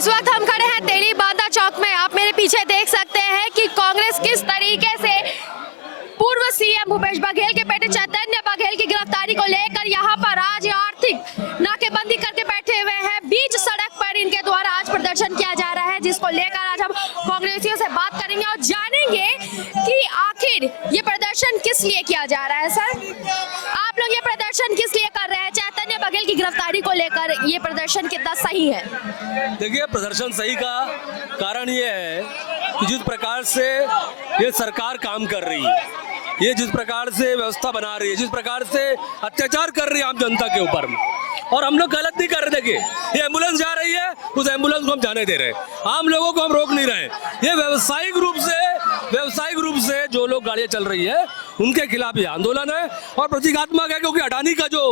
इस वक्त हम खड़े हैं तेली बांधा चौक में। आप मेरे पीछे देख सकते हैं कि कांग्रेस किस तरीके से पूर्व सीएम भूपेश बघेल के बेटे चैतन्य बघेल की गिरफ्तारी को लेकर यहाँ पर आज आर्थिक नाकेबंदी करके बैठे हुए हैं। बीच सड़क पर इनके द्वारा आज प्रदर्शन किया जा रहा है, जिसको लेकर आज हम कांग्रेसियों से बात करेंगे और जानेंगे कि आखिर ये प्रदर्शन किस लिए किया जा रहा है। सर, आप लोग ये प्रदर्शन किस लिए कर रहे हैं? चैतन्य बघेल की गिरफ्तारी को लेकर ये प्रदर्शन कितना सही है? देखिए, प्रदर्शन सही का कारण ये है कि जिस प्रकार से ये सरकार काम कर रही है, ये जिस प्रकार से व्यवस्था बना रही है, जिस प्रकार से अत्याचार कर रही है आम जनता के ऊपर, और हम लोग गलत नहीं कर रहे। देखिए, ये एम्बुलेंस जा रही है, उस एम्बुलेंस को हम जाने दे रहे हैं, आम लोगों को हम रोक नहीं रहे। ये व्यावसायिक रूप से जो लोग गाड़ियां चल रही है उनके खिलाफ ये आंदोलन है और प्रतीकात्मक है, क्योंकि अडानी का जो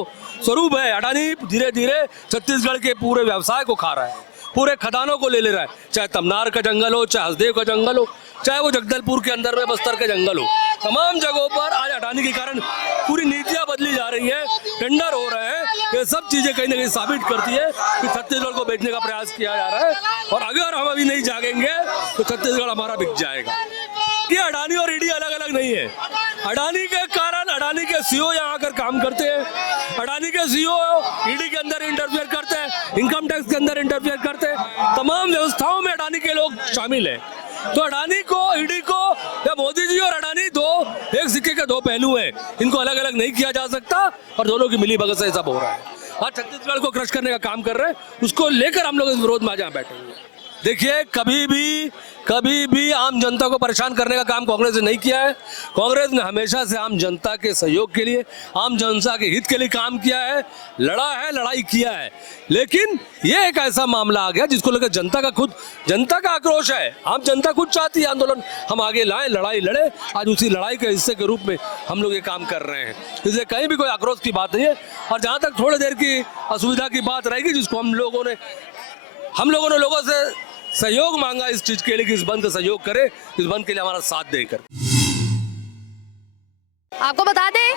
स्वरूप है, अडानी धीरे धीरे छत्तीसगढ़ के पूरे व्यवसाय को खा रहा है, पूरे खदानों को ले रहा है। चाहे तमनार का जंगल हो, चाहे हसदेव का जंगल हो, चाहे वो जगदलपुर के अंदर में बस्तर के जंगल हो, तमाम जगहों पर आज अडानी के कारण पूरी नीतियां बदली जा रही है, टेंडर हो रहे हैं। ये सब चीजें कहीं ना कहीं साबित करती है कि छत्तीसगढ़ को बेचने का प्रयास किया जा रहा है और अगर हम अभी नहीं जागेंगे तो छत्तीसगढ़ हमारा बिक जाएगा। ये अडानी और ईडी अलग अलग नहीं है। अडानी के कारण अडानी के सीईओ यहाँ आकर काम करते हैं, अडानी के सीईओ ईडी के अंदर इंटरफेयर करते हैं, इनकम टैक्स के अंदर इंटरफेयर करते हैं, तमाम व्यवस्थाओं में अडानी के लोग शामिल हैं। तो अडानी को, ईडी को, या मोदी जी और अडानी दो एक सिक्के के दो पहलू हैं, इनको अलग अलग नहीं किया जा सकता और दोनों की मिली भगत से सब हो रहा है। आज छत्तीसगढ़ को क्रश करने का काम कर रहे हैं, उसको लेकर हम लोग इस विरोध में आज यहाँ बैठे हुए हैं। देखिए, कभी भी आम जनता को परेशान करने का काम कांग्रेस ने नहीं किया है। कांग्रेस ने हमेशा से आम जनता के सहयोग के लिए, आम जनता के हित के लिए काम किया है, लड़ा है, लड़ाई किया है। लेकिन ये एक ऐसा मामला आ गया जिसको लेकर जनता का आक्रोश है। आम जनता खुद चाहती है आंदोलन हम आगे लाएं, लड़ाई लड़े। आज उसी लड़ाई के हिस्से के रूप में हम लोग ये काम कर रहे हैं, इसलिए कहीं भी कोई आक्रोश की बात नहीं है। और जहाँ तक थोड़ी देर की असुविधा की बात रहेगी, जिसको हम लोगों ने लोगों से सहयोग मांगा इस चीज के लिए कि इस बंद का सहयोग करे, इस बंद के लिए हमारा साथ देकर। आपको बता दें,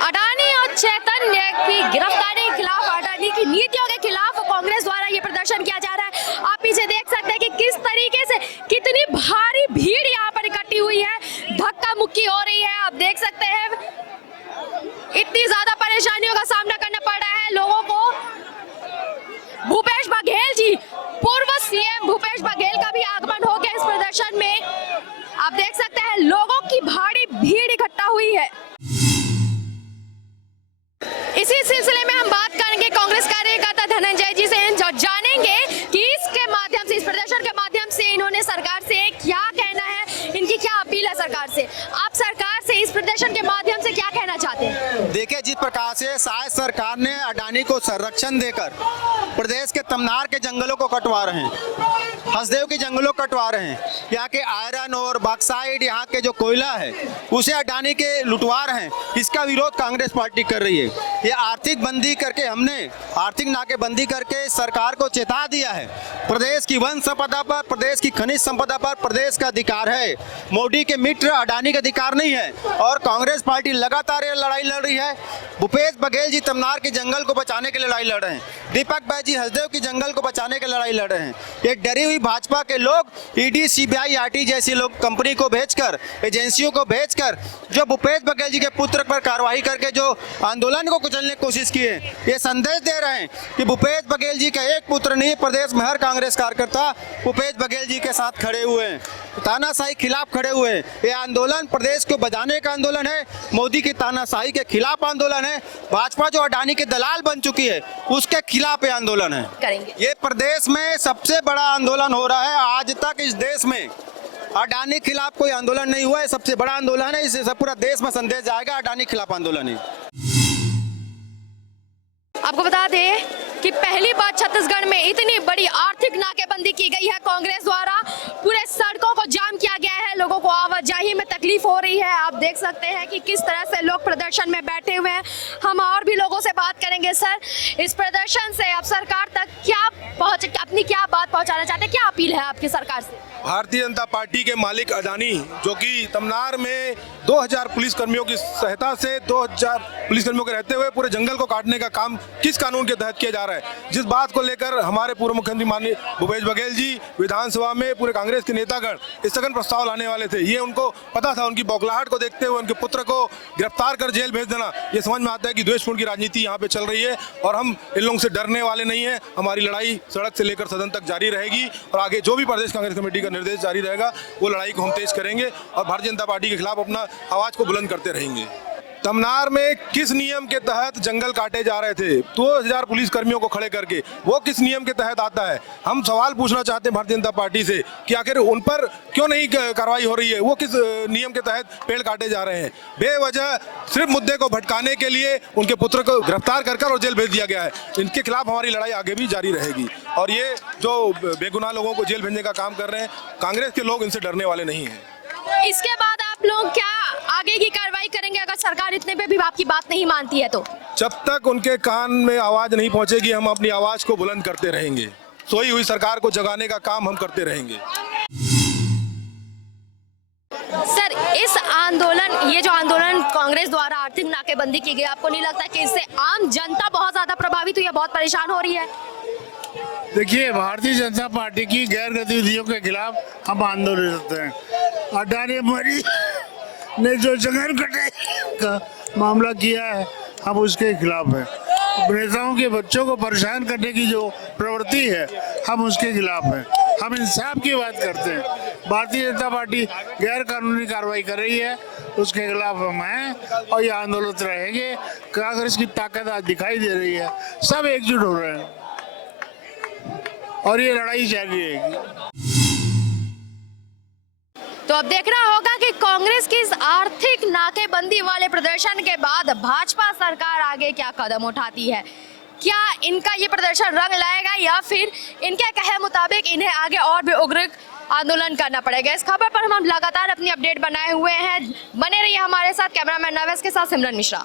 अडानी और चैतन्य की गिरफ्तारी के खिलाफ, अडानी की नीतियों के खिलाफ कांग्रेस द्वारा ये प्रदर्शन किया जा रहा है। आप पीछे देख सकते हैं कि किस तरीके से कितनी भारी भीड़ यहाँ पर इकट्ठी हुई है, धक्का मुक्की हो रही है। आप देख सकते हैं इतनी ज्यादा परेशानियों का सामना करना पड़ रहा है लोगों को। भूपेश बघेल जी, पूर्व सीएम भूपेश बघेल का भी आगमन हो गया इस प्रदर्शन में। आप देख सकते हैं लोगों की भारी भीड़ इकट्ठा हुई है। इसी सिलसिले में हम बात करेंगे कांग्रेस कार्यकर्ता धनंजय जी से, जानेंगे कि इसके माध्यम से, इस प्रदर्शन के माध्यम से इन्होंने सरकार से क्या कहना है, इनकी क्या अपील है सरकार से। आप सरकार से इस प्रदर्शन के माध्यम से क्या कहना चाहते हैं? देखिए, जिस प्रकार से शायद सरकार ने अडानी को संरक्षण देकर प्रदेश के तमनार के जंगलों को कटवा रहे हैं, हसदेव के जंगलों को कटवा रहे हैं, यहाँ के आयरन और बॉक्साइड, यहाँ के जो कोयला है उसे अडानी के लुटवा रहे हैं। इसका विरोध कांग्रेस पार्टी कर रही है। ये आर्थिक बंदी करके, हमने आर्थिक नाकेबंदी करके सरकार को चेता दिया है, प्रदेश की वन संपदा पर, प्रदेश की खनिज संपदा पर प्रदेश का अधिकार है, मोदी के मित्र अडानी का अधिकार नहीं है। और कांग्रेस पार्टी लगातार ये लड़ाई लड़ रही है। भूपेश बघेल जी तमनार के जंगल को बचाने के लिए लड़ाई लड़ रहे हैं, दीपक भाई जी हसदेव की जंगल को बचाने के लड़ाई लड़ रहे हैं। ये डरी हुई भाजपा के लोग ईडी, सीबीआई, आरटी जैसी लोग कंपनी को भेजकर, एजेंसियों को भेजकर जो भूपेश बघेल जी के पुत्र पर कार्रवाई करके जो आंदोलन को कुचलने की कोशिश की है, ये संदेश दे रहे हैं कि भूपेश बघेल जी का एक पुत्र नहीं, प्रदेश में हर कांग्रेस कार्यकर्ता भूपेश बघेल जी के साथ खड़े हुए हैं, तानाशाही खिलाफ खड़े हुए हैं। ये आंदोलन प्रदेश को बचाने का आंदोलन है, मोदी की तानाशाही के खिलाफ आंदोलन है, भाजपा जो अडानी के दलाल बन चुकी है उसके खिलाफ ये आंदोलन है। करेंगे। ये प्रदेश में सबसे बड़ा आंदोलन हो रहा है। आज तक इस देश में अडानी खिलाफ कोई आंदोलन नहीं हुआ है, सबसे बड़ा आंदोलन है। इससे सब पूरा देश में संदेश जाएगा, अडानी खिलाफ आंदोलन है। आपको बता दें कि पहली बार छत्तीसगढ़ में इतनी बड़ी आर्थिक नाकेबंदी की गई है कांग्रेस द्वारा। पूरे सड़कों को जाम किया गया है, लोगों को आवाजाही में तकलीफ हो रही है। आप देख सकते हैं कि किस तरह से लोग प्रदर्शन में बैठे हुए हैं। हम और भी लोगों से बात करेंगे। सर, इस प्रदर्शन से आप सरकार तक अपनी क्या बात पहुंचाना चाहते हैं, क्या अपील है आपकी सरकार से? भारतीय जनता पार्टी के मालिक अडानी, जो कि तमनार में 2000 पुलिसकर्मियों की सहायता से 2000 पुलिसकर्मियों के रहते हुए पूरे जंगल को काटने का काम किस कानून के तहत किया जा रहा है, जिस बात को लेकर हमारे पूर्व मुख्यमंत्री माननीय भूपेश बघेल जी विधानसभा में पूरे कांग्रेस के नेतागण स्थगन प्रस्ताव लाने वाले थे। ये उनको पता था, उनकी बौखलाहट को देखते हुए उनके पुत्र को गिरफ्तार कर जेल भेज देना, ये समझ में आता है कि द्वेषपूर्ण की राजनीति यहाँ पे चल रही है। और हम इन लोगों से डरने वाले नहीं है। हमारी लड़ाई सड़क से लेकर सदन तक जारी रहेगी और आगे जो भी प्रदेश कांग्रेस कमेटी का निर्देश जारी रहेगा वो लड़ाई को हम तेज करेंगे और भारतीय जनता पार्टी के खिलाफ अपना आवाज को बुलंद करते रहेंगे। तमनार में किस नियम के तहत जंगल काटे जा रहे थे 2000 पुलिसकर्मियों को खड़े करके, वो किस नियम के तहत आता है? हम सवाल पूछना चाहते हैं भारतीय जनता पार्टी से कि आखिर उन पर क्यों नहीं कार्रवाई हो रही है, वो किस नियम के तहत पेड़ काटे जा रहे हैं? बेवजह सिर्फ मुद्दे को भटकाने के लिए उनके पुत्र को गिरफ्तार कर और जेल भेज दिया गया है। इनके खिलाफ हमारी लड़ाई आगे भी जारी रहेगी और ये जो बेगुनाह लोगों को जेल भेजने का काम कर रहे हैं, कांग्रेस के लोग इनसे डरने वाले नहीं हैं। इसके बाद आप लोग क्या आगे की कार्रवाई करेंगे अगर सरकार इतने पे भी आपकी बात नहीं मानती है तो? जब तक उनके कान में आवाज नहीं पहुंचेगी हम अपनी आवाज को बुलंद करते रहेंगे। सोई हुई सरकार को जगाने का काम हम करते रहेंगे। सर, इस आंदोलन, ये जो आंदोलन कांग्रेस द्वारा आर्थिक नाकेबंदी की गई, आपको नहीं लगता कि इससे आम जनता बहुत ज्यादा प्रभावित हुई है, बहुत परेशान हो रही है? देखिए, भारतीय जनता पार्टी की गैर गतिविधियों के खिलाफ हम आंदोलन करते हैं। अडानी मरी ने जो जंगल कटे का मामला किया है, हम उसके खिलाफ हैं। नेताओं के बच्चों को परेशान करने की जो प्रवृत्ति है, हम उसके खिलाफ हैं। हम इंसाफ की बात करते हैं। भारतीय जनता पार्टी गैर कानूनी कार्रवाई कर रही है, उसके खिलाफ हम हैं और ये आंदोलन रहेंगे। कांग्रेस की ताकत आज दिखाई दे रही है, सब एकजुट हो रहे हैं और ये लड़ाई जारी रहेगी। तो अब देखना होगा कि कांग्रेस की इस आर्थिक नाकेबंदी वाले प्रदर्शन के बाद भाजपा सरकार आगे क्या कदम उठाती है। क्या इनका ये प्रदर्शन रंग लाएगा या फिर इनके कहे मुताबिक इन्हें आगे और भी उग्र आंदोलन करना पड़ेगा। इस खबर पर हम लगातार अपनी अपडेट बनाए हुए हैं। बने रहिए हमारे साथ। कैमरामैन नवेश के साथ सिमरन मिश्रा।